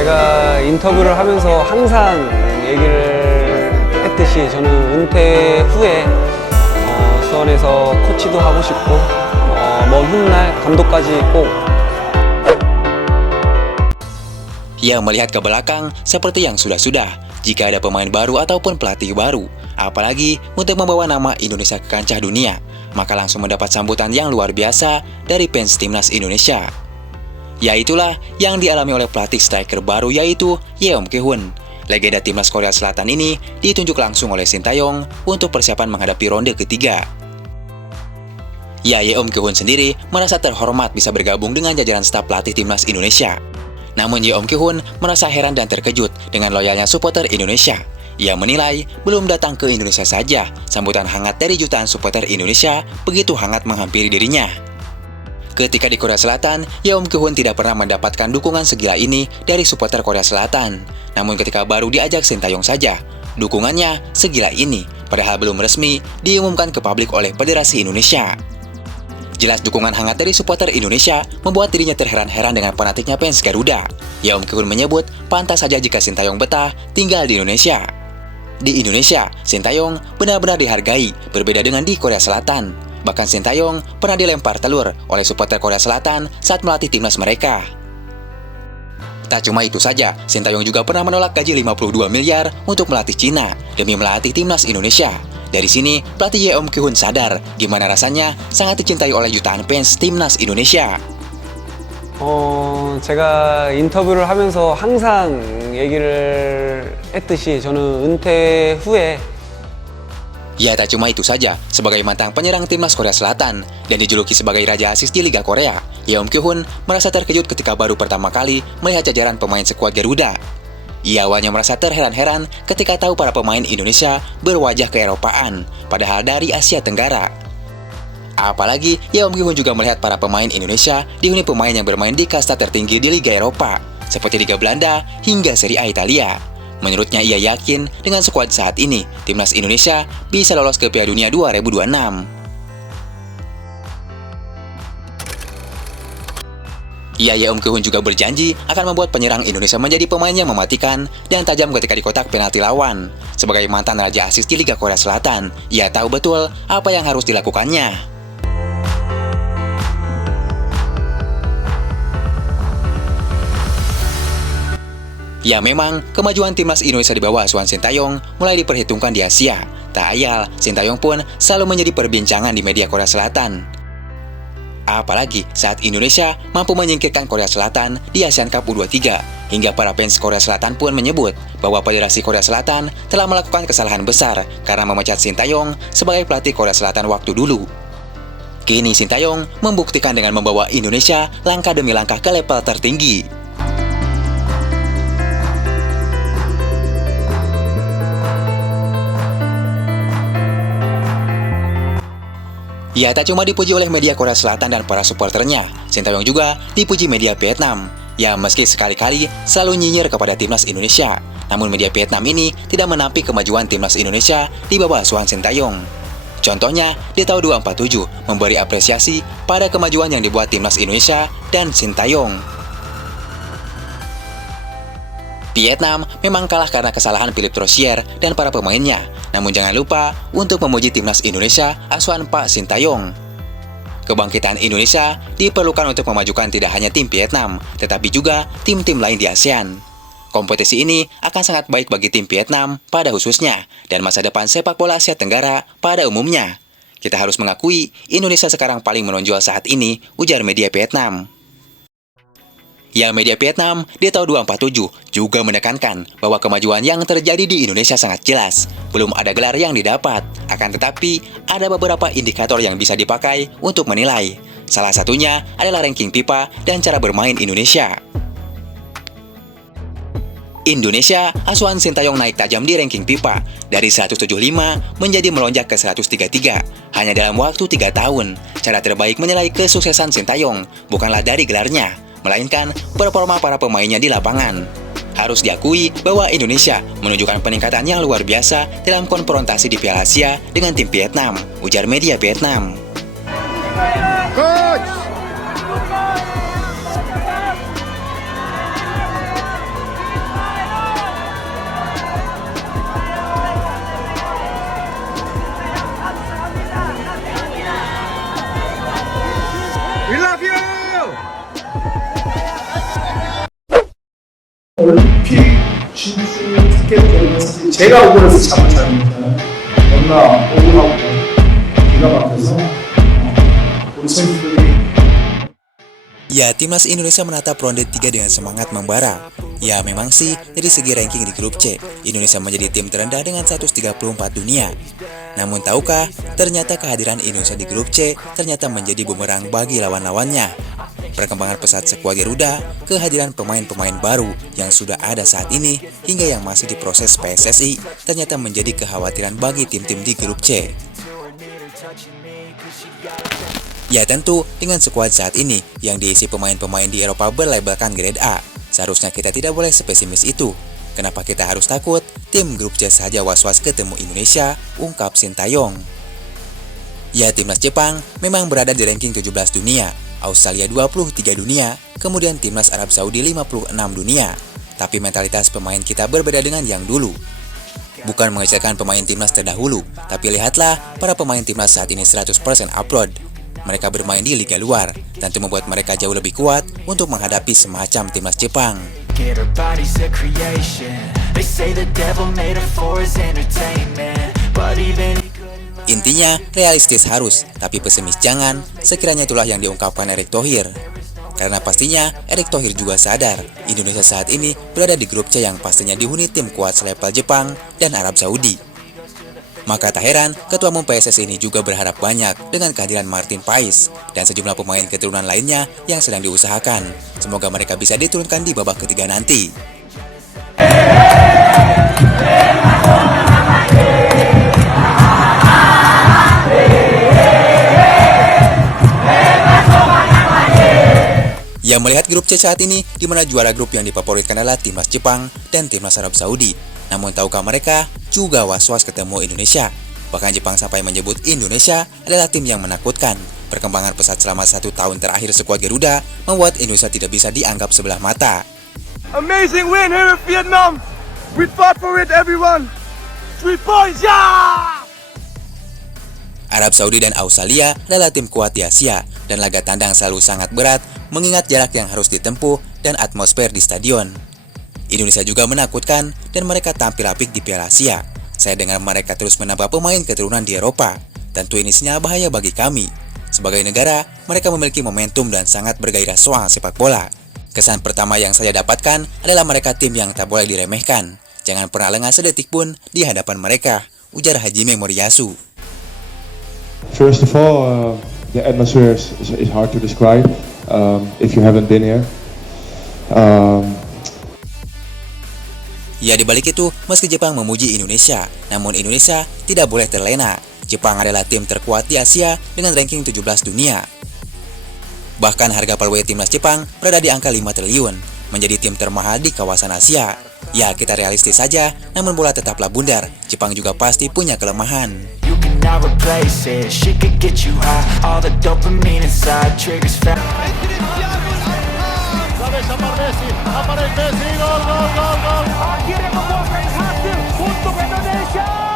제가 인터뷰를 하면서 항상 얘기를 했듯이 저는 은퇴 후에 수원에서 코치도 하고 싶고 먼 훗날 감독까지 꼭. Ia melihat ke belakang seperti yang sudah-sudah jika ada pemain baru ataupun pelatih baru, apalagi untuk membawa nama Indonesia ke kancah dunia, maka langsung mendapat sambutan yang luar biasa dari fans timnas Indonesia. Yaitulah yang dialami oleh pelatih striker baru yaitu Yeom Ki-hun. Legenda timnas Korea Selatan ini ditunjuk langsung oleh Shin Tae-yong untuk persiapan menghadapi ronde ketiga. Yeom Ki-hun sendiri merasa terhormat bisa bergabung dengan jajaran staf pelatih timnas Indonesia. Namun Yeom Ki-hun merasa heran dan terkejut dengan loyalnya supporter Indonesia. Ia menilai belum datang ke Indonesia saja, sambutan hangat dari jutaan supporter Indonesia begitu hangat menghampiri dirinya. Ketika di Korea Selatan, Yeom Ki-hun tidak pernah mendapatkan dukungan segila ini dari supporter Korea Selatan. Namun ketika baru diajak Shin Tae-yong saja, dukungannya segila ini, padahal belum resmi diumumkan ke publik oleh Federasi Indonesia. Jelas dukungan hangat dari supporter Indonesia membuat dirinya terheran-heran dengan fanatiknya fans Garuda. Yeom Ki-hun menyebut pantas saja jika Shin Tae-yong betah tinggal di Indonesia. Di Indonesia, Shin Tae-yong benar-benar dihargai, berbeda dengan di Korea Selatan. Bahkan Shin Tae-yong pernah dilempar telur oleh supporter Korea Selatan saat melatih timnas mereka. Tak cuma itu saja, Shin Tae-yong juga pernah menolak gaji 52 miliar untuk melatih Cina demi melatih timnas Indonesia. Dari sini, pelatih Yeom Ki-hun sadar gimana rasanya sangat dicintai oleh jutaan fans timnas Indonesia. 제가 인터뷰를 하면서 항상 얘기를 했듯이 저는 은퇴 후에. Ya, tak cuma itu saja, sebagai mantan penyerang timnas Korea Selatan dan dijuluki sebagai Raja Asis di Liga Korea, Yeom Ki-hun merasa terkejut ketika baru pertama kali melihat jajaran pemain skuad Garuda. Ia awalnya merasa terheran-heran ketika tahu para pemain Indonesia berwajah keeropaan, padahal dari Asia Tenggara. Apalagi, Yeom Ki-hun juga melihat para pemain Indonesia dihuni pemain yang bermain di kasta tertinggi di Liga Eropa, seperti Liga Belanda hingga Serie A Italia. Menurutnya ia yakin dengan skuad saat ini, timnas Indonesia bisa lolos ke Piala Dunia 2026. Yeom Ki-hun juga berjanji akan membuat penyerang Indonesia menjadi pemain yang mematikan dan tajam ketika di kotak penalti lawan. Sebagai mantan Raja Asis di Liga Korea Selatan, ia tahu betul apa yang harus dilakukannya. Ya memang, kemajuan timnas Indonesia di bawah asuhan Shin Tae-yong mulai diperhitungkan di Asia. Tak ayal, Shin Tae-yong pun selalu menjadi perbincangan di media Korea Selatan. Apalagi saat Indonesia mampu menyingkirkan Korea Selatan di Asian Cup U23, hingga para fans Korea Selatan pun menyebut bahwa Federasi Korea Selatan telah melakukan kesalahan besar karena memecat Shin Tae-yong sebagai pelatih Korea Selatan waktu dulu. Kini Shin Tae-yong membuktikan dengan membawa Indonesia langkah demi langkah ke level tertinggi. Ia tak cuma dipuji oleh media Korea Selatan dan para supporternya, Shin Tae-yong juga dipuji media Vietnam. Ya, meski sekali-kali selalu nyinyir kepada timnas Indonesia, namun media Vietnam ini tidak menampik kemajuan timnas Indonesia di bawah asuhan Shin Tae-yong. Contohnya, di tahun 247 memberi apresiasi pada kemajuan yang dibuat timnas Indonesia dan Shin Tae-yong. Vietnam memang kalah karena kesalahan Philippe Troussier dan para pemainnya. Namun jangan lupa untuk memuji timnas Indonesia asuhan Pak Shin Tae-yong. Kebangkitan Indonesia diperlukan untuk memajukan tidak hanya tim Vietnam, tetapi juga tim-tim lain di ASEAN. Kompetisi ini akan sangat baik bagi tim Vietnam pada khususnya, dan masa depan sepak bola Asia Tenggara pada umumnya. Kita harus mengakui Indonesia sekarang paling menonjol saat ini, ujar media Vietnam. Ya, media Vietnam di tahun 247 juga menekankan bahwa kemajuan yang terjadi di Indonesia sangat jelas. Belum ada gelar yang didapat, akan tetapi ada beberapa indikator yang bisa dipakai untuk menilai. Salah satunya adalah ranking FIFA dan cara bermain Indonesia. Indonesia, asuhan Shin Tae-yong naik tajam di ranking FIFA dari 175 menjadi melonjak ke 133 hanya dalam waktu 3 tahun. Cara terbaik menilai kesuksesan Shin Tae-yong bukanlah dari gelarnya, melainkan performa para pemainnya di lapangan. Harus diakui bahwa Indonesia menunjukkan peningkatan yang luar biasa dalam konfrontasi di Piala Asia dengan tim Vietnam, ujar media Vietnam. Coach! 올림픽 진출 티켓 사실 제가 오고해서 잠을 잘 못 자요. 너무나 억울하고 기가 막혀서 우리 선수들이 Ya, timnas Indonesia menatap ronde 3 dengan semangat membara. Ya, memang sih, dari segi ranking di grup C, Indonesia menjadi tim terendah dengan 134 dunia. Namun tahukah, ternyata kehadiran Indonesia di grup C ternyata menjadi bumerang bagi lawan-lawannya. Perkembangan pesat skuad Garuda, kehadiran pemain-pemain baru yang sudah ada saat ini, hingga yang masih diproses PSSI, ternyata menjadi kekhawatiran bagi tim-tim di grup C. Ya tentu, dengan skuad saat ini yang diisi pemain-pemain di Eropa berlabelkan grade A, seharusnya kita tidak boleh sepesimis itu. Kenapa kita harus takut? Tim grup C saja was-was ketemu Indonesia, ungkap Sintayong. Ya, timnas Jepang memang berada di ranking 17 dunia, Australia 23 dunia, kemudian timnas Arab Saudi 56 dunia. Tapi mentalitas pemain kita berbeda dengan yang dulu. Bukan mengecilkan pemain timnas terdahulu, tapi lihatlah para pemain timnas saat ini 100% upload. Mereka bermain di liga luar, tentu membuat mereka jauh lebih kuat untuk menghadapi semacam timnas Jepang. Intinya, realistis harus, tapi pesimis jangan. Sekiranya itulah yang diungkapkan Erick Thohir. Karena pastinya, Erick Thohir juga sadar, Indonesia saat ini berada di grup C yang pastinya dihuni tim kuat selevel Jepang dan Arab Saudi. Maka tak heran, Ketua Umum PSSI ini juga berharap banyak dengan kehadiran Martin Paes dan sejumlah pemain keturunan lainnya yang sedang diusahakan. Semoga mereka bisa diturunkan di babak ketiga nanti. Yang melihat grup C saat ini, di mana juara grup yang difavoritkan adalah timnas Jepang dan timnas Arab Saudi. Namun tahukah mereka juga was-was ketemu Indonesia? Bahkan Jepang sampai menyebut Indonesia adalah tim yang menakutkan. Perkembangan pesat selama 1 tahun terakhir skuad Garuda membuat Indonesia tidak bisa dianggap sebelah mata. Amazing win here in Vietnam. We fought for it, everyone. 3 points, yeah! Arab Saudi dan Australia adalah tim kuat di Asia, dan laga tandang selalu sangat berat mengingat jarak yang harus ditempuh dan atmosfer di stadion. Indonesia juga menakutkan dan mereka tampil apik di Piala Asia. Saya dengar mereka terus menambah pemain keturunan di Eropa. Tentu ini sinyal bahaya bagi kami. Sebagai negara, mereka memiliki momentum dan sangat bergairah soal sepak bola. Kesan pertama yang saya dapatkan adalah mereka tim yang tak boleh diremehkan. Jangan pernah lengah sedetik pun di hadapan mereka, ujar Hajime Moriyasu. First of all, the atmosphere is hard to describe if you haven't been here. Ya, di balik itu, meski Jepang memuji Indonesia, namun Indonesia tidak boleh terlena. Jepang adalah tim terkuat di Asia dengan ranking 17 dunia. Bahkan harga per weight timnas Jepang berada di angka 5 triliun, menjadi tim termahal di kawasan Asia. Ya, kita realistis saja, namun bola tetaplah bundar. Jepang juga pasti punya kelemahan. Not replace it. She could get you high. All the dopamine inside triggers fast. Quiere como Indonesia.